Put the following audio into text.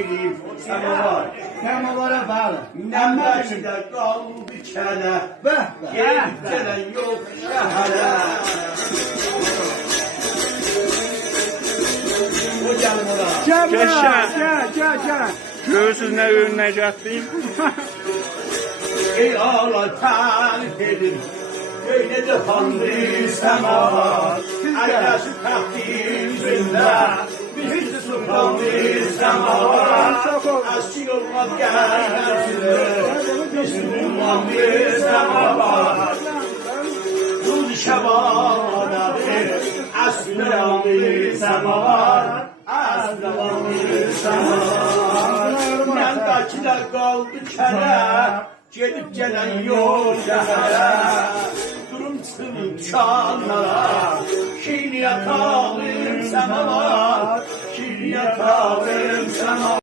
eləyib səmavar. Səmavara bağlı. Nəmbəki də qaldı kənə. Gelib gələn yox şəhərə. O gəlin ora. Gel. Görürsünüz ne ürünə gətirdim. Ey ağlar tərif edir. Böyləcə fandı səmavar. Əyləşib təxti üzündə. Biz sultandı səmavar. Əşki olmaz gəlməsidir. Biz sultandı səmavar. Ruz şəbanadır. Əsrəlandı səmavar. Əsrəlandı səmavar. Məndəkilər qaldı kərə. Gelip gelen yol şəhərə. Durum çıxın çanlara. Şiir yatağım səmavar. Şiir yatağım səmavar.